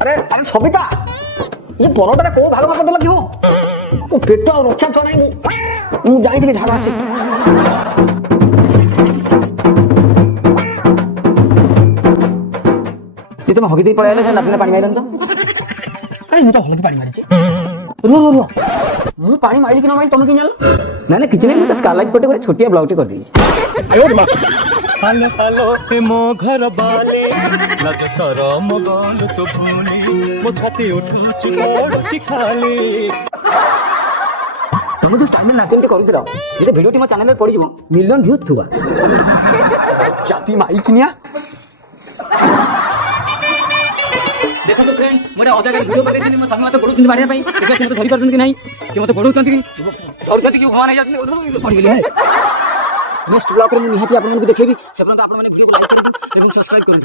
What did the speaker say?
अरे अरे सबिता ये परोटा को भाग भाग देला क्यों तो पेट और रक्षा छ नहीं मु जाई दिबी झाड़ा से ये तुम हगी दे पळे आले नापले पानी मारन तो काय मु तो हलकी पानी मारची रो रो रो मु पानी मारली कि न मारली तुम कि जान ना किछ नहीं तो स्कारलाइट पटे करे छोटिया ब्लाउटी कर दी आयो मां हालो हालो ते मो घर बाले लज सरम गल तो भूली मो छाती उठुची पड़ुची खाली तुम जो चैनल नाचन के करिदिरा जे वीडियो टी मो चैनल में पड़ी जीवो मिलियन व्यूज थुवा जाति माई किनिया देखो तो फ्रेंड मोरे अजा के वीडियो बने मो सामने मते पडुछन बाड़िया पई देखा से मते धरि परछन कि नहीं से मते पडुछन कि धरछन कि भगवान जात पड़ गेले नेक्स्ट ब्लॉग रे निहाती आपन को देखेबी से अपन आपन माने वीडियो को लाइक कर दो एवं सब्सक्राइब कर दो।